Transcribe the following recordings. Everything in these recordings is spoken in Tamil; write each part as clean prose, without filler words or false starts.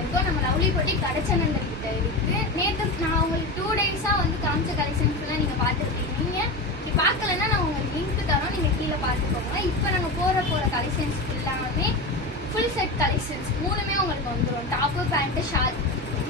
இருக்கோம். நம்ம லவ்லி போட்டி கடைச்சனந்தர் கிட்ட இருக்கு. நேற்று நான் உங்களுக்கு 2 டேஸாக வந்து காமிச்ச கலெக்ஷன் ஃபுல்லாக நீங்கள் பார்த்துருக்கீங்க. நீங்கள் பார்க்கலன்னா நான் உங்களுக்கு லிங்க் தரோம், நீங்கள் கீழே பார்த்துக்கோங்க. இப்போ நாங்கள் போகிற கலெக்ஷன்ஸ் ஃபுல்லாமே ஃபுல் செட் கலெக்ஷன்ஸ் 3மே உங்களுக்கு வந்துடும். டாப்பு பேண்ட்டு ஷால்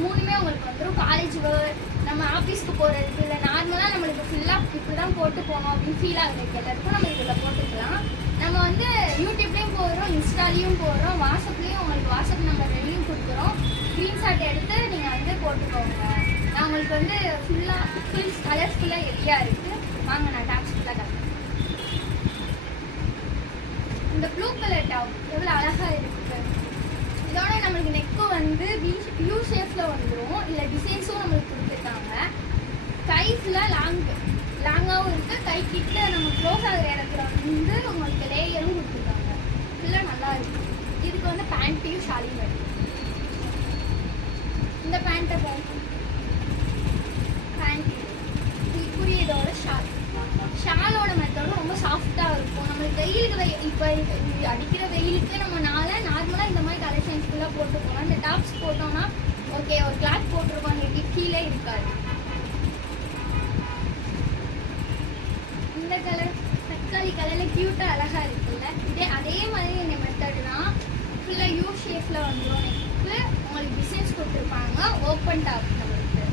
3மே உங்களுக்கு வந்துடும். காலேஜ் வேர், நம்ம ஆஃபீஸ்க்கு போகிறதுக்கு, இல்லை நார்மலாக நம்மளுக்கு ஃபுல்லாக இப்படி தான் போட்டு போகணும் அப்படின்னு ஃபீல் ஆகுறதுக்கு எல்லாருக்கும் நம்ம இதில் போட்டுக்கலாம். நம்ம வந்து யூடியூப்லேயும் போடுறோம், இன்ஸ்டாலையும் போடுறோம், வாட்ஸ்அப்லேயும் உங்களுக்கு வாட்ஸ்அப் நம்பர் ரெடியும் கொடுக்குறோம். ஸ்க்ரீன்ஷாட் எடுத்து நீங்கள் வந்து போட்டுக்கோங்க. நான் உங்களுக்கு வந்து ஃபுல் கலர்ஸ்ஃபுல்லாக ரெடியாக இருக்குது. வாங்க நான் டாப்ஸ் ஃபுல்லாக கட்டுறேன். இந்த ப்ளூ கலர் டாப் எவ்வளோ அழகாக இருக்குது. இதோட நம்மளுக்கு நெக்கு வந்து யூ ஷேப்பில் வந்துடும். இல்லை டிசைன்ஸும் நம்மளுக்கு கொடுத்துருக்காங்க. கை ஃபுல்லாக லாங்காகவும் இருக்குது. கை கிட்ட நம்ம க்ளோஸ் ஆகிற இடத்துல வந்து உங்களுக்கு லேயரும் கொடுத்துருக்காங்க. ஃபுல்லாக நல்லா இருக்குது. இதுக்கு வந்து பேண்ட்டையும் ஷாலையும் வருது. இந்த பேண்ட்டை பேண்ட் இதுக்குரிய இதோட ஷாலோட மெத்தடும் ரொம்ப சாஃப்டாக இருக்கும். நம்மளுக்கு வெயிலுக்கு இப்போ அடிக்கிற வெயிலுக்கு நம்ம நார்மலாக இந்த மாதிரி கலெக்ஷன்ஸ் ஃபுல்லாக போட்டு போகலாம். இந்த டாப்ஸ் போட்டோம்னா ஓகே, ஒரு கிளாத் போட்டிருக்கோம், எப்படி கீழே இருக்காது. இந்த கலர் தக்காளி கலரில் க்யூட்டாக அழகாக இருக்குல்ல. அதே மாதிரி இந்த மெத்தடு தான். ஃபுல்லாக யூ ஷேப்பில் வந்துடும். நெக்கு உங்களுக்கு டிசைன்ஸ் கொடுத்துருப்பாங்க. ஓப்பன் டாப், நம்மளுக்கு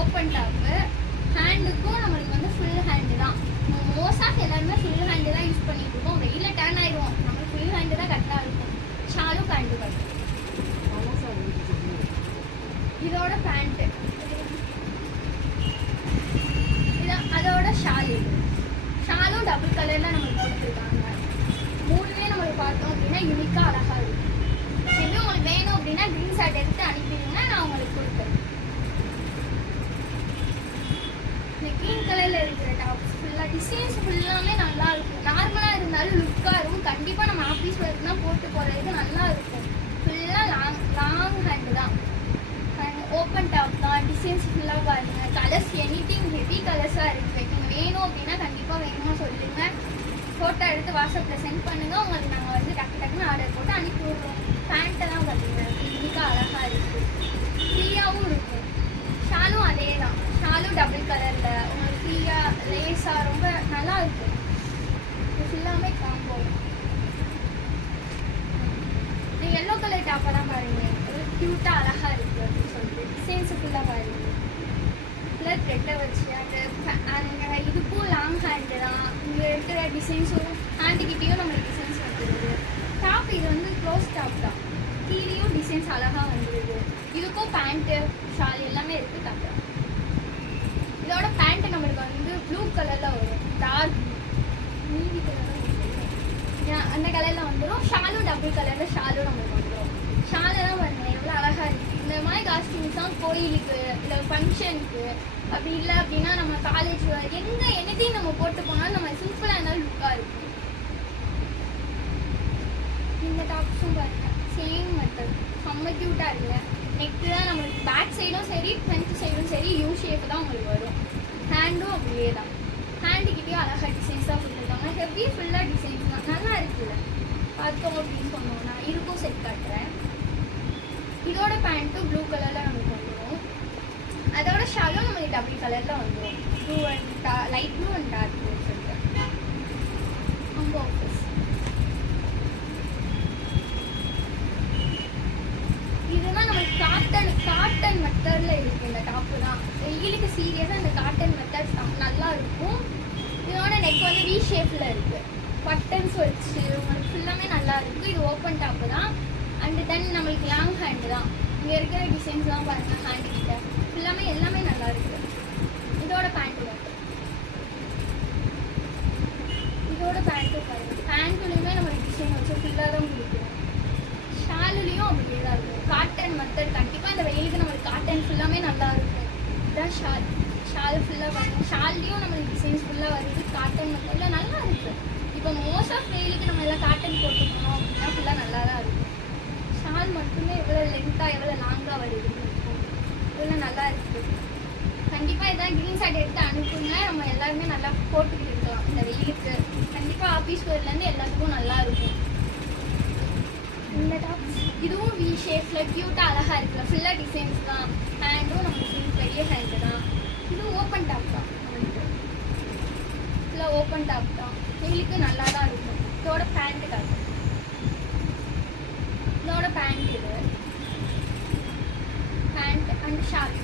ஓப்பன் டாப்பு. ஹேண்டுக்கும் நம்மளுக்கு வந்து ஃபுல் ஹேண்டு தான். மோஸ்டாக எல்லாருமே ஃபுல் ஹேண்டு தான் யூஸ் பண்ணிட்டு இருக்கோம். வெயிலில் டேர்ன் ஆகிடுவோம், நம்மளுக்கு ஃபுல் ஹேண்டு தான் கரெக்டாக இருக்கும். ஷாலும் பேண்ட்டு கட்டும். இதோட பேண்ட்டு அதோட ஷாலும் டபுள் கலரில் நம்மளுக்கு கொடுத்துருக்காங்க. 3மே நம்மளுக்கு பார்த்தோம் அப்படின்னா யூனிக்காக அழகாக இருக்கும். எப்படி உங்களுக்கு வேணும் அப்படின்னா க்ரீன் ஷர்ட் எடுத்து அனுப்பிடுங்க, நான் உங்களுக்கு கொடுக்குறேன். இந்த க்ரீன் கலரில் இருக்கிற டாப்ஸ் ஃபுல்லாக டிசைன்ஸ் ஃபுல்லாமே நல்லா இருக்கும். நார்மலாக இருந்தாலும் லுக்காக இருக்கும். கண்டிப்பாக நம்ம ஆஃபீஸ் ஒர்க் தான் போட்டு போகிறதுக்கு நல்லா இருக்கும். ஃபுல்லாக லாங் ஹேண்டு தான். ஓப்பன் டாப் தான். டிசைன்ஸ் ஃபுல்லாக பாருங்கள். கலர்ஸ் எனிதிங் ஹெவி கலர்ஸாக இருக்குது. நீங்கள் வேணும் அப்படின்னா கண்டிப்பாக வேணுமா சொல்லுங்கள். ஃபோட்டோ எடுத்து வாட்ஸ்அப்பில் சென்ட் பண்ணுங்கள். உங்களுக்கு நாங்கள் வந்து டக்குன்னு ஆர்டர் போட்டு அனுப்பி விட்றோம். பேண்ட்டெல்லாம் பார்த்தீங்கன்னா யூனிக்காக அழகாக இருக்குது. ஃப்ரீயாகவும் இருக்கும். ஷாலும் அதே தான். ஷாலும் டபுள் கலரில் உங்களுக்கு ஃப்ரீயாக லேஸாக ரொம்ப நல்லா இருக்கும். இது ஃபுல்லாமே காம்போ. இந்த எல்லோ கலர் டாப்பெல்லாம் பாருங்கள், க்யூட்டாக அழகாக இருக்குது அப்படின்னு சொல்லிட்டு டிசைன்ஸு ஃபுல்லாக பாருங்கள். ஃபுல்லாக த்ரெட்டை வச்சு அந்த இதுக்கும் லாங் ஹேண்டு தான். இங்கே இருக்கிற டிசைன்ஸும் ஹேண்டுக்கிட்டேயும் நம்மளுக்கு டிசைன்ஸ் வந்துடுது. டாப் இது வந்து க்ளோஸ் டாப் தான். கீழேயும் டிசைன்ஸ் அழகாக வந்துடுது. இதுக்கும் பேண்ட்டு ஷால் எல்லாமே இருக்குது. காட்டுறேன். இதோட பேண்ட்டு நம்மளுக்கு வந்து ப்ளூ கலரில் வரும். டார்க் நீதி கலரில் அந்த கலரில் வந்துடும். ஷாலும் டபுள் கலரில் ஷாலும் நம்மளுக்கு வந்துடும். ஷாலெல்லாம் பாருங்கள் எவ்வளோ அழகாக இருக்குது. இந்த மாதிரி காஸ்டியூம்ஸ் தான் கோயிலுக்கு இல்லை ஃபங்க்ஷனுக்கு, அப்படி இல்லை அப்படின்னா நம்ம காலேஜ் எங்கே எனிதிங் நம்ம போட்டு போனாலும் நம்ம சிம்பிளாக இருந்தாலும் லுக்காக இருக்கும். இந்த டாப்ஸும் பாருங்கள் சேம் மெத்தட் செம்ம க்யூட்டாக இருக்குல்ல. நெக்கு தான் நம்மளுக்கு பேக் சைடும் சரி ஃப்ரண்ட் சைடும் சரி யூ ஷேப் தான் உங்களுக்கு வரும். ஹேண்டும் அப்படியே தான். ஹேண்டுக்கிட்டேயும் அழகாக டிசைன்ஸ் தான் கொடுத்துருக்காங்க. ஹெவி ஃபுல்லாக டிசைன்ஸ் தான் நல்லா இருக்குல்ல. பார்த்தோம் அப்படின்னு சொன்னோம்னா இதுக்கும் செட் காட்டுறேன். இதோட பேண்ட்டும் ப்ளூ கலரில் நமக்கு வந்துடும். அதோட ஷாலும் நம்மளுக்கு டபுள் கலரில் வந்துடும். Blue and light blue and dark blue சொல்லிட்டு ரொம்ப ஆஃபீஸ். இதுதான் நம்மளுக்கு காட்டன் மெத்தடில் இருக்குது. இந்த டாப்பு தான் வெயிலுக்கு சீரியஸாக இந்த காட்டன் மெத்தட் நல்லா இருக்கும். இதோட நெக் வந்து வி ஷேப்பில் இருக்குது. பட்டன்ஸ் வச்சு உங்களுக்கு ஃபுல்லாமே நல்லா இருக்குது. இது ஓப்பன் டாப்பு தான். அண்டு தென் நம்மளுக்கு லாங் ஹேண்டு தான். இங்கே இருக்கிற டிசைன்ஸ்லாம் பாருங்கள். ஹேண்டு கிட்ட ஃபுல்லாமே எல்லாமே நல்லா இருக்குது. இதோட பேண்ட்டு மட்டும் இதோட பேண்ட்டும் பாருங்கள். பேண்ட்டுலையுமே நம்மளுக்கு டிசைன் வச்சு ஃபுல்லாக தான் கொடுக்குறோம். ஷாலுலேயும் அப்படியே தான் இருக்கும். காட்டன் மெத்தட் கண்டிப்பாக இந்த வெயிலுக்கு நம்மளுக்கு காட்டன் ஃபுல்லாமே நல்லா இருக்கும். இதுதான் ஷால் ஃபுல்லாக பாருங்கள். ஷால்லையும் நம்மளுக்கு டிசைன்ஸ் ஃபுல்லாக வருது. காட்டன் மெத்தடில் நல்லா இருக்குது. இப்போ மோஸ்ட் ஆஃப் வெயிலுக்கு நம்ம எல்லாம் காட்டன் போட்டுக்கணும் அப்படின்னா ஃபுல்லாக நல்லா தான் இருக்கும். ஷால் மட்டுமே எவ்வளோ லென்த்தாக எவ்வளோ லாங்காக வருது இருக்கும். இவ்வளோ நல்லா இருக்குது. கண்டிப்பாக இதான் க்ரீன் ஷர்ட் எடுத்து அனுப்புங்க. நம்ம எல்லாருமே நல்லா போட்டுக்கிட்டு இருக்கலாம் இந்த வெயிலுக்கு. கண்டிப்பாக ஆஃபீஸ் வேர்லேருந்து எல்லாத்துக்கும் நல்லா இருக்கும். இந்த டாப்ஸ் இதுவும் வி ஷேப்பில் க்யூட்டாக அழகாக இருக்குல்ல, ஃபுல்லாக டிசைன்ஸ் தான். ஹேண்டும் நமக்கு பெரிய ஹேண்டு தான். இது ஓப்பன் டாப் தான், ஃபுல்லாக ஓப்பன் டாப் தான். எங்களுக்கு நல்லா தான் இருக்கும். இதோட பேண்ட்டு காட்டும். இதோட பேண்ட் இது பேண்ட் அண்ட் ஷார்ட்.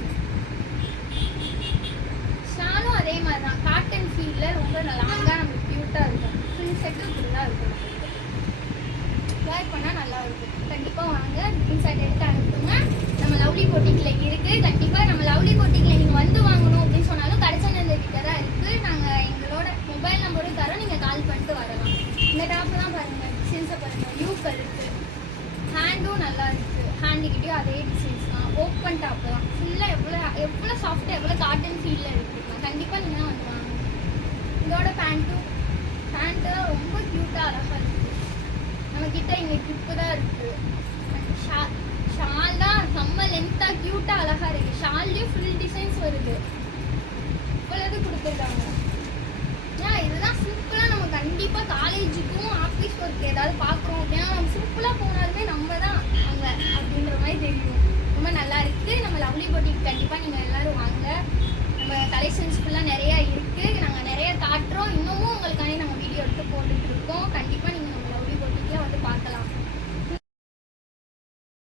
ஷாலும் அதே மாதிரி தான், காட்டன் ஃபீல்டில் ரொம்ப லாங்காக நமக்கு க்யூட்டாக இருக்கும். ஃபுல் செட்டு ஃபுல்லாக இருக்கும். வேர் பண்ணால் நல்லா இருக்கும். கண்டிப்பாக வாங்க, இன்சர்ட் எடுத்து அனுப்புங்க. நம்ம லவ்லி போட்டிக்கில் இருக்குது. கண்டிப்பாக நம்ம லவ்லி போட்டிக்கில் நீங்கள் வந்து வாங்கணும் அப்படின்னு சொன்னாலும் கடைச்சனந்த கிட்ட தான் இருக்குது. நாங்கள் எங்களோட மொபைல் நம்பரும் தரோம், நீங்கள் கால் பண்ணிட்டு வரலாம். இந்த டாப் தான் பாருங்கள், டிசைன்ஸை பாருங்கள். யூ கழுத்து, ஹேண்டும் நல்லா இருக்குது. ஹேண்டுக்கிட்டேயும் அதே டிசைன்ஸ் தான். ஓப்பன் டாப் தான். ஃபுல்லாக எவ்வளோ சாஃப்டாக எவ்வளோ காட்டன் ஃபீலில் இருக்குதுங்க. கண்டிப்பாக நீங்கள் வந்து வாங்க. இதோட பேண்ட்டு ரொம்ப க்யூட்டாக அழகாக இருக்குது. நம்மக்கிட்ட இங்கே கிப்பு தான் இருக்குது. ஷால் தான் செம்ம லென்த்தாக க்யூட்டாக அழகாக இருக்குது. ஷால்லேயும் ஃபுல் டிசைன்ஸ் வருது. இவ்வளவு கொடுத்துருக்காங்க. இதுதான் சிம்பிளாக நம்ம கண்டிப்பாக காலேஜுக்கும் ஆஃபீஸ் ஒர்க் ஏதாவது பார்க்குறோம் அப்படின்னா நம்ம சிம்பிளாக போனாலுமே நம்ம தான் அங்கே அப்படின்ற மாதிரி தெரியும். ரொம்ப நல்லா இருக்குது. நம்ம லவ்லி போட்டிக்கு கண்டிப்பாக நீங்கள் எல்லோரும் வாங்க. நம்ம கலெக்ஷன்ஸ் ஃபுல்லாக நிறையா இருக்குது. நாங்கள் நிறையா காட்டுறோம். இன்னமும் உங்களுக்காண்டி நாங்கள் வீடியோ எடுத்து போட்டுட்ருக்கோம். கண்டிப்பாக நீங்கள் நம்ம லவ்லி போட்டிக்கில் வந்து பார்க்கலாம்.